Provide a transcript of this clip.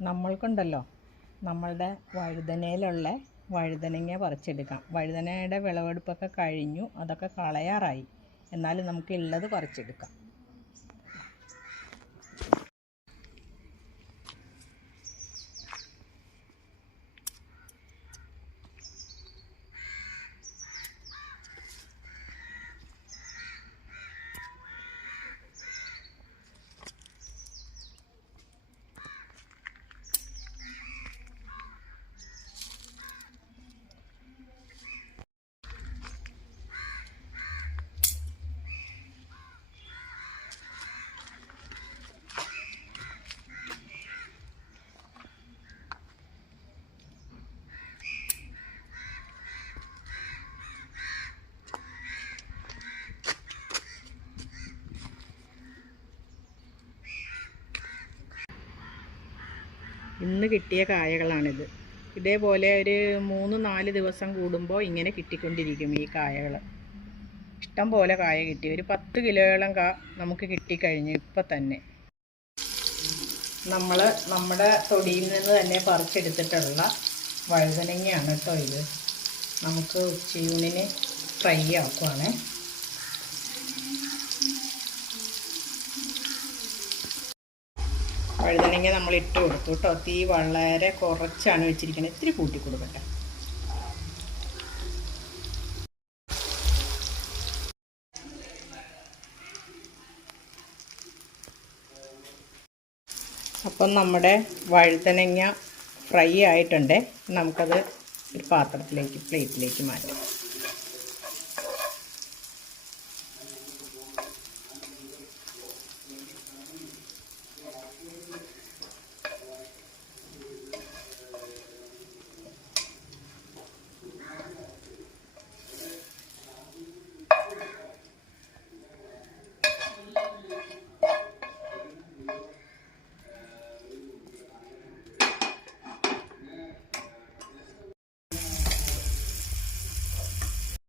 നമ്മൾക്കുണ്ടല്ലോ. നമ്മളുടെ വഴുതനയിലുള്ള വഴുതനങ്ങ പറിച്ചെടുക്കാം. വഴുതനയുടെ വിളവെടുപ്പൊക്കെ കഴിഞ്ഞു. അതൊക്കെ കളയാറായി. എന്നാലും നമുക്ക് ഉള്ളത് പറിച്ചെടുക്കാം. ഇന്ന് കിട്ടിയ കായകളാണിത്. ഇതേപോലെ ഒരു മൂന്ന് നാല് ദിവസം കൂടുമ്പോൾ ഇങ്ങനെ കിട്ടിക്കൊണ്ടിരിക്കും ഈ കായകൾ. ഇഷ്ടം പോലെ കായ കിട്ടി. ഒരു പത്ത് കിലോയോളം കാ നമുക്ക് കിട്ടിക്കഴിഞ്ഞു ഇപ്പം തന്നെ. നമ്മൾ നമ്മുടെ തൊടിയിൽ നിന്ന് തന്നെ പറിച്ചെടുത്തിട്ടുള്ള വഴുതനങ്ങയാണ് കേട്ടോ ഇത്. നമുക്ക് ഉച്ചയൂണിന് ഫ്രൈ ആക്കുവാണേ. വഴുതനങ്ങ നമ്മൾ ഇട്ട് കൊടുത്തു കേട്ടോ. തീ വളരെ കുറച്ചാണ് വെച്ചിരിക്കുന്നത്. ഇത്തിരി കൂട്ടി കൊടുക്കട്ടെ. അപ്പം നമ്മുടെ വഴുതനങ്ങ ഫ്രൈ ആയിട്ടുണ്ട്. നമുക്കത് ഒരു പാത്രത്തിലേക്ക് പ്ലേറ്റിലേക്ക് മാറ്റാം.